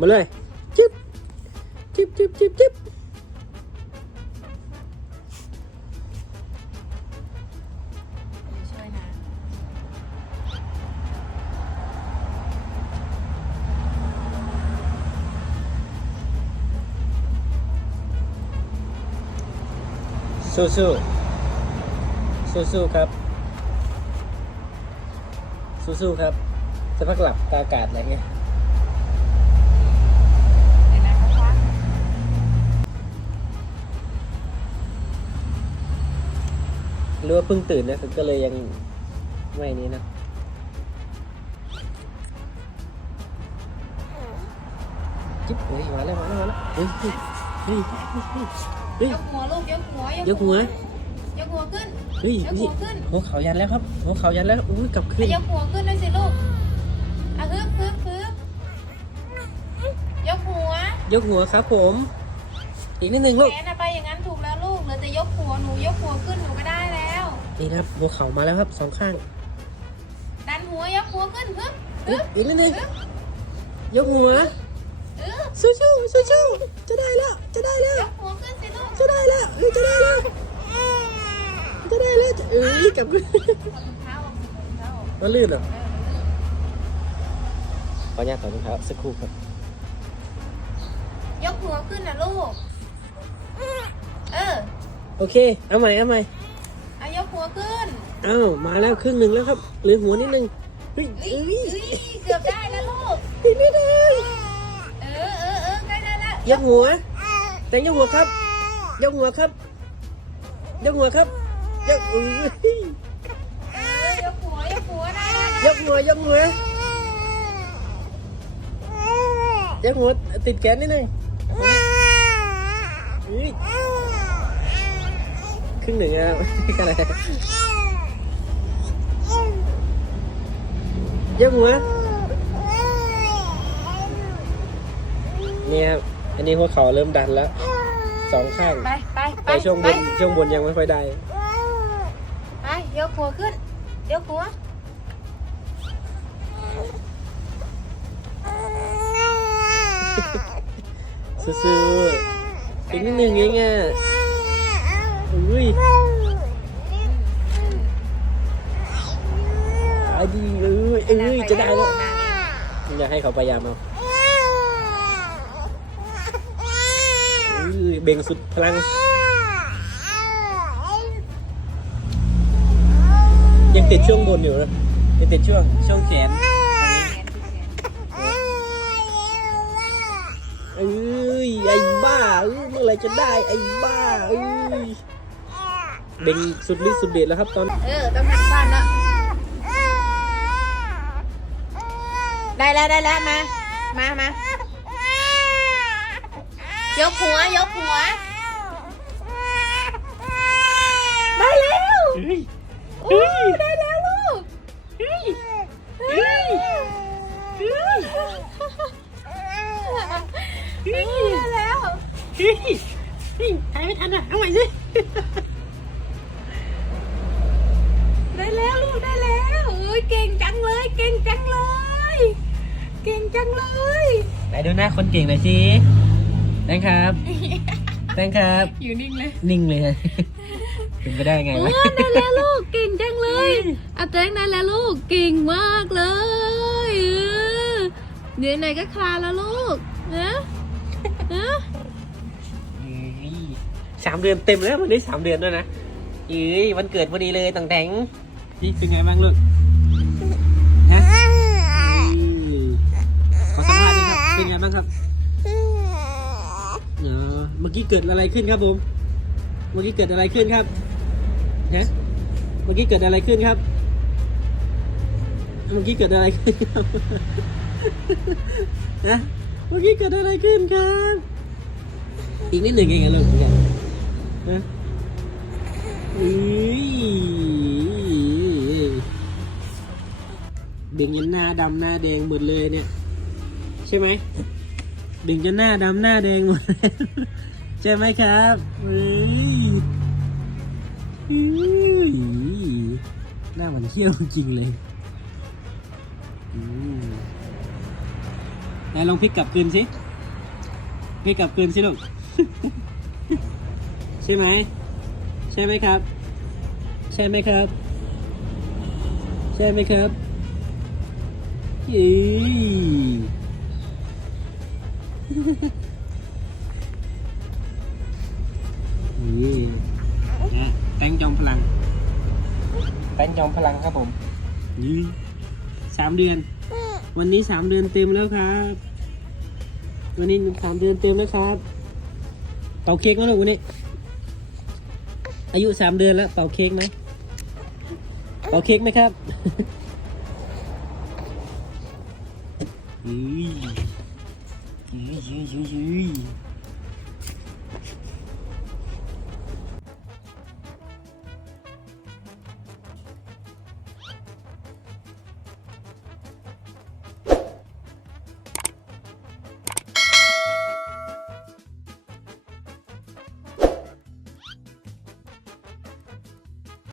มาเลยจึ๊บจึ๊บจึ๊บจึ๊บจึ๊บช่วยนะสู้สู้สู้สู้ๆครับสู้สู้ๆครับจะพักหลับตาอากาศอะไรเงี้ย เพิ่งตื่นนะก็เลยยังไม่นี้นะจิ๊บเฮ้ยมาแล้วมาแล้วมาแล้วเฮ้ยเฮ้ยเฮ้ยเฮ้ยยกหัวลูกยกหัวยกหัวยกหัวขึ้นเฮ้ยยกหันี่วขึ้นหัวเขายันแล้วครับหัวเขายันแล้วอุ้ยกลับขึ้นอะยกหัวขึ้นด้วยสิลูกอะฮึบฮึบฮึบยกหัวยกหัวครับผมอีกนิดนึงลูกแขนอะไปอย่างนั้นถูกแล้วลูกเหลือแต่ยกหัวหนูยกหัวขึ้นหนูก็ได้แล้ว นี่นะครับหัวเข่ามาแล้วครับสองข้างดันหัวยกหัวขึ้นฮึบเอ้ฮึยบอีกนิดนึงฮึบยกหัวฮึบสู้สู้สู้สู้จะได้แล้วจะได้แล้วยกหัวขึ้นสิลูกจะได้แล้วเอ้ยจะได้แล้วจะได้แล้วจะเอ้ยกลับขึ้นถอดรองเท้าออกสิรองเท้าออกมันลื่นเหรอเออขออนุญาตถอดรองเท้าสักครู่ครับ ยกหัวขึ้นนะลูก เออ โอเค เอาใหม่ เอาใหม่เอายกหัว ขึ้นเอ้ามาแล้วครึ่งหนึ่งแล้วครับเหลือหัวนิดนึงเฮ้ยเอ้เอ้ยยเอ้ยเกือบได้แล้วลูกอีกนิดนึงเออเออเออใกล้ได้แล้วยกหัว แต่ยกหัวครับยกหัวครับยกหัวครับยกอุ้ยเออยกหัวยกหัวได้แล้วยกหัวยกหัวยกหัวติดแขนนิดนึงอุ้ย ครึ่งหนึ่งอะอะไรยกหัวเนี่ยครับอันนี้หัวเขาเริ่มดันแล้วสองข้างไปไปไปแต่ช่วงบไปนช่วงบนยังไม่ค่อยได้ ไปยกหัวขึ้นยกหัวซื่อๆอีกนิดหนึ่งเองอะ อุ้ยไอ้ดีเอ้ยเอ้ยจะได้แล้วอยากให้เขาพยายามเอาเบ่งสุดพลัง ยังติดช่วงบนอยู่นะยังติดช่วงช่วงแขนเอ้ยไอ้บ้าเอ้ยเมื่อไหรจะได้ไอ้บ้าเอ้ย เบ่งสุดฤทธิ์สุดเดชแล้วครับตอน เออ ต้องหันฟันละได้แล้วได้แล้วมา มามายกหัวยกหัว ได้แล้วเฮ้ยโอ้ได้แล้วลูกเฮ้ยเฮ้ยเฮ้ยเฮ้ยได้แล้วเฮ้ยเฮ้ยถ่ายไม่ทันอะเอาใหม่สิ ได้แล้วลูกได้แล้วเอ้ยเก่งจังเลย เก่งจังเลย เก่งจังเลยไหนดูหน้าคนเก่งหน่อยสิแตงครับแตงครับ อยู่นิ่งเลยนิ่งเลยฮะเป็นไปได้ไงโอ้วะได้แล้วลูกเก่งจังเลยอาแตงได้แล้วลูกเก่งมากเลยเออเดี๋ยวไหนก็คลานแล้วลูกนะนะสามเดือนเต็มแล้ววันนี้สามเดือนด้วยนะอีวันเกิดพอดีเลยต่างแตง นี่เป็นไงบ้างลูกฮะอืมขอสัมภาษณ์หน่อยครับ เป็นไงบ้างครับเออเมื่อกี้เกิดอะไรขึ้นครับผม เมื่อกี้เกิดอะไรขึ้นครับฮะเมื่อกี้เกิดอะไรขึ้นครับ เมื่อกี้เกิดอะไรขึ้นครับฮะเมื่อกี้เกิดอะไรขึ้นครับ อีกนิดหนึ่งเองอะลูกเนี่ยนะอุ้ย เบ่งจนหน้าดำหน้าแดงหมดเลยเนี่ย ใช่ไหมเบ่งจนหน้าดำหน้าแดงหมดใช่ไหมครับเฮ้ยหน้ามันเขี้ยวจริงเลยไหนลองพลิกกลับคืนสิพลิกกลับคืนสิลูกใช่ไหมใช่ไหมครับ ใช่ไหมครับ ใช่ไหมครับ อีนี่นะแป้งจอมพลังแป้งจอมพลังครับผมนี่สามเดือน วันนี้สามเดือนเต็มแล้วครับ วันนี้สามเดือนเต็มแล้วครับเป่าเค้กไหมลูกวันนี้ อายุสามเดือนแล้วเป่าเค้กไหมเป่าเค้กไหมครับ เฮ้ยเฮ้